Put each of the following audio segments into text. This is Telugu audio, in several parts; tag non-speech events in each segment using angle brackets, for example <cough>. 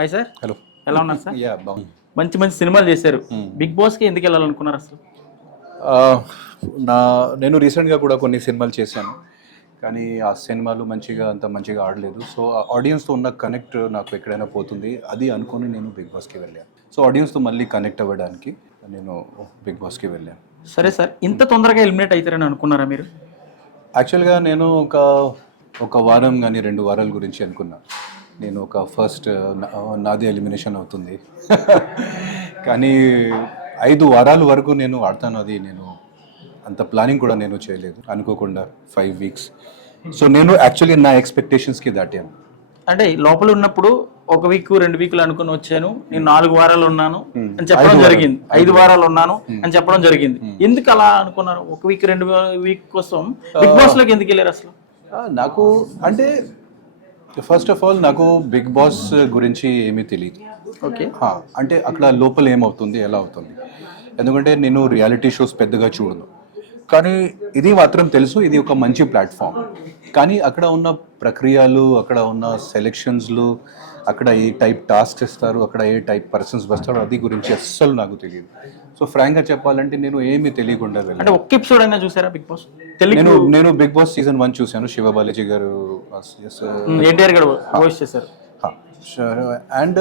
Hi sir. హలో. ఎలా ఉన్నారు సార్? యా బాగుంది మంచి మంచి సినిమాలు చేశారు. బిగ్ బాస్కి ఎందుకు వెళ్ళాలనుకున్నారు అసలు? నా నేను రీసెంట్గా కూడా కొన్ని సినిమాలు చేశాను. కానీ ఆ సినిమాలు మంచిగా అంత మంచిగా ఆడలేదు. సో ఆ ఆడియన్స్తో ఉన్న కనెక్ట్ నాకు ఎక్కడైనా పోతుంది. అది అనుకొని నేను బిగ్ బాస్కి వెళ్ళాను సో ఆడియన్స్తో మళ్ళీ కనెక్ట్ అవ్వడానికి నేను బిగ్ బాస్కి వెళ్ళాను సరే సార్ ఇంత తొందరగా ఎలిమినేట్ అవుతారని అనుకున్నారా మీరు? యాక్చువల్గా నేను ఒక ఒక వారం కానీ రెండు వారాల గురించి అనుకున్నా. నేను ఒక ఫస్ట్ నాది ఎలిమినేషన్ అవుతుంది. <laughs> కానీ ఐదు వారాల వరకు నేను ఆడతాను అది నేను అంత ప్లానింగ్ కూడా నేను చేయలేదు అనుకోకుండా ఫైవ్ వీక్స్ సో నేను యాక్చువల్లీ నా ఎక్స్పెక్టేషన్స్కి దాటాను. అంటే లోపల ఉన్నప్పుడు ఒక వీక్ రెండు వీక్లు అనుకుని వచ్చాను నేను నాలుగు వారాలు ఉన్నాను అని చెప్పడం జరిగింది. ఐదు వారాలు ఉన్నాను అని చెప్పడం జరిగింది. ఎందుకు అలా అనుకున్నారు? ఒక వీక్ రెండు వీక్ కోసం బిగ్ బాస్లోకి ఎందుకు వెళ్ళారు అసలు? నాకు అంటే ఫస్ట్ ఆఫ్ ఆల్ నాకు బిగ్ బాస్ గురించి ఏమీ తెలియదు ఓకే అంటే అక్కడ లోపల ఏమవుతుంది ఎలా అవుతుంది? ఎందుకంటే నేను రియాలిటీ షోస్ పెద్దగా చూడను. కానీ ఇది మాత్రం తెలుసు ఇది ఒక మంచి ప్లాట్ఫామ్ కానీ అక్కడ ఉన్న ప్రక్రియలు అక్కడ ఉన్న సెలెక్షన్స్లు అక్కడ ఏ టైప్ టాస్క్ ఇస్తారు అక్కడ ఏ టైప్ పర్సన్స్ వస్తారో అది గురించి అస్సలు నాకు తెలియదు సో ఫ్రాంక్గా చెప్పాలంటే నేను ఏమీ తెలియకుండా వెళ్ళాను. అంటే ఒక్క ఎపిసోడ్ అయినా చూసారా బిగ్ బాస్ తెలుగు నేను నేను బిగ్ బాస్ సీజన్ వన్ చూశాను శివ బాలాజీ గారు ఎన్టీఆర్ గారు వాయిస్ చేశారు. అండ్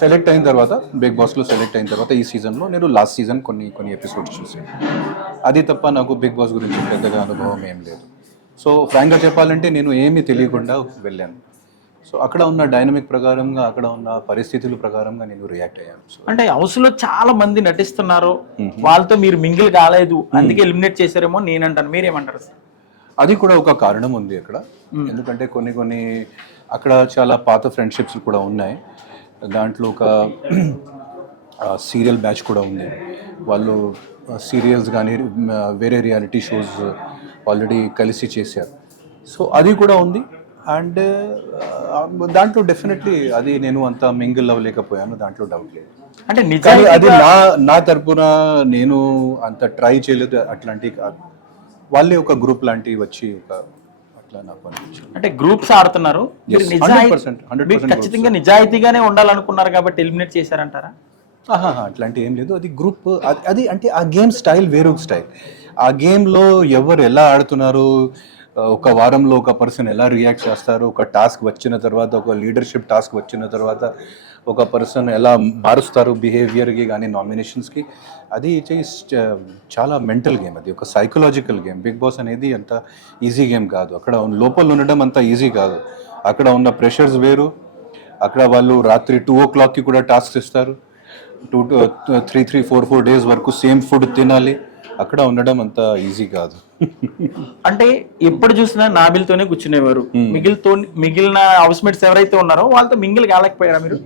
సెలెక్ట్ అయిన తర్వాత బిగ్ బాస్లో సెలెక్ట్ అయిన తర్వాత ఈ సీజన్లో నేను లాస్ట్ సీజన్ కొన్ని కొన్ని ఎపిసోడ్స్ చూసాను అది తప్ప నాకు బిగ్ బాస్ గురించి పెద్దగా అనుభవం ఏం లేదు. సో ఫ్రాంక్గా చెప్పాలంటే నేను ఏమీ తెలియకుండా వెళ్ళాను. సో అక్కడ ఉన్న డైనమిక్ ప్రకారంగా అక్కడ ఉన్న పరిస్థితుల ప్రకారంగా నేను రియాక్ట్ అయ్యాను. సో అంటే హౌస్లో చాలా మంది నటిస్తున్నారు. వాళ్ళతో మీరు మింగిల్ కాలేదు. అందుకే ఎలిమినేట్ చేశారేమో నేను అంటాను మీరేమంటారు అది కూడా ఒక కారణం ఉంది అక్కడ. ఎందుకంటే కొన్ని కొన్ని అక్కడ చాలా పాత ఫ్రెండ్షిప్స్ కూడా ఉన్నాయి. దాంట్లో ఒక సీరియల్ బ్యాచ్ కూడా ఉంది. వాళ్ళు సీరియల్స్ కానీ వేరే రియాలిటీ షోస్ ఆల్రెడీ కలిసి చేశారు. సో అది కూడా ఉంది. అండ్ దాంట్లో డెఫినెట్లీ అది నేను అంత మింగిల్ అవ్వలేకపోయాను దాంట్లో డౌట్ లేదు. అంటే నిజానికి అది నా నా తరపున నేను అంత ట్రై చేయలేదు అట్లాంటి కాదు. వాళ్ళే ఒక గ్రూప్ లాంటివి వచ్చి ఒక అట్లా నాకు అనిపించింది. అంటే గ్రూప్స్ ఆడుతున్నారు. మీరు Yes, నిజాయి- 100%, 100% మీరు ఖచ్చితంగా నిజాయితీగానే ఉండాలనుకున్నారు కాబట్టి ఎలిమినేట్ చేశారంటారా? అట్లాంటి ఏం లేదు. అది గ్రూప్ అది అంటే ఆ గేమ్ స్టైల్ వేరే స్టైల్ ఆ గేమ్లో ఎవరు ఎలా ఆడుతున్నారు ఒక వారంలో ఒక పర్సన్ ఎలా రియాక్ట్ చేస్తారు? ఒక టాస్క్ వచ్చిన తర్వాత ఒక లీడర్షిప్ టాస్క్ వచ్చిన తర్వాత ఒక పర్సన్ ఎలా మారుస్తారు బిహేవియర్కి కానీ నామినేషన్స్కి? అది చాలా మెంటల్ గేమ్ అది. ఒక సైకలాజికల్ గేమ్. బిగ్ బాస్ అనేది అంత ఈజీ గేమ్ కాదు. అక్కడ లోపల ఉండడం అంత ఈజీ కాదు. అక్కడ ఉన్న ప్రెషర్స్ వేరు. అక్కడ వాళ్ళు రాత్రి టూ ఓ క్లాక్కి కూడా టాస్క్ ఇస్తారు. Two two three three four four days వరకు సేమ్ ఫుడ్ తినాలి. అక్కడ ఉండడం అంత ఈజీ కాదు. అంటే ఎప్పుడు చూసినా నాబిల్తోనే కూర్చునేవారు. మిగిలితో మిగిలిన హౌస్మేట్స్ ఎవరైతే ఉన్నారో వాళ్ళతో మింగిల్ కాలేకపోయారా మీరు?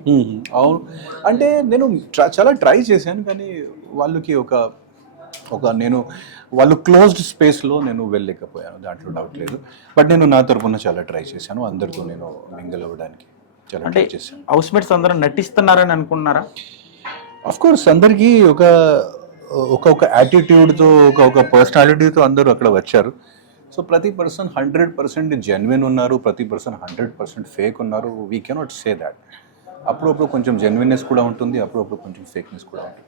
అవును. అంటే నేను చాలా ట్రై చేశాను కానీ వాళ్ళకి ఒక ఒక నేను వాళ్ళు క్లోజ్డ్ స్పేస్లో నేను వెళ్ళలేకపోయాను దాంట్లో డౌట్ లేదు. బట్ నేను నా తరపున చాలా ట్రై చేశాను అందరితో నేను మింగిల్ అవ్వడానికి చాలా ట్రై చేశాను. హౌస్మేట్స్ అందరూ నటిస్తున్నారని అనుకున్నారా? అఫ్ కోర్స్ అందరికీ ఒక ఒక్కొక్క యాటిట్యూడ్తో ఒక్కొక్క పర్సనాలిటీతో అందరూ అక్కడ వచ్చారు. సో ప్రతి పర్సన్ హండ్రెడ్ పర్సెంట్ జెన్యున్ ఉన్నారు ప్రతి పర్సన్ హండ్రెడ్ పర్సెంట్ ఫేక్ ఉన్నారు. వీ కెనాట్ సే దాట్ అప్పుడప్పుడు కొంచెం జెన్యున్నెస్ కూడా ఉంటుంది అప్పుడప్పుడు కొంచెం ఫేక్నెస్ కూడా ఉంటుంది.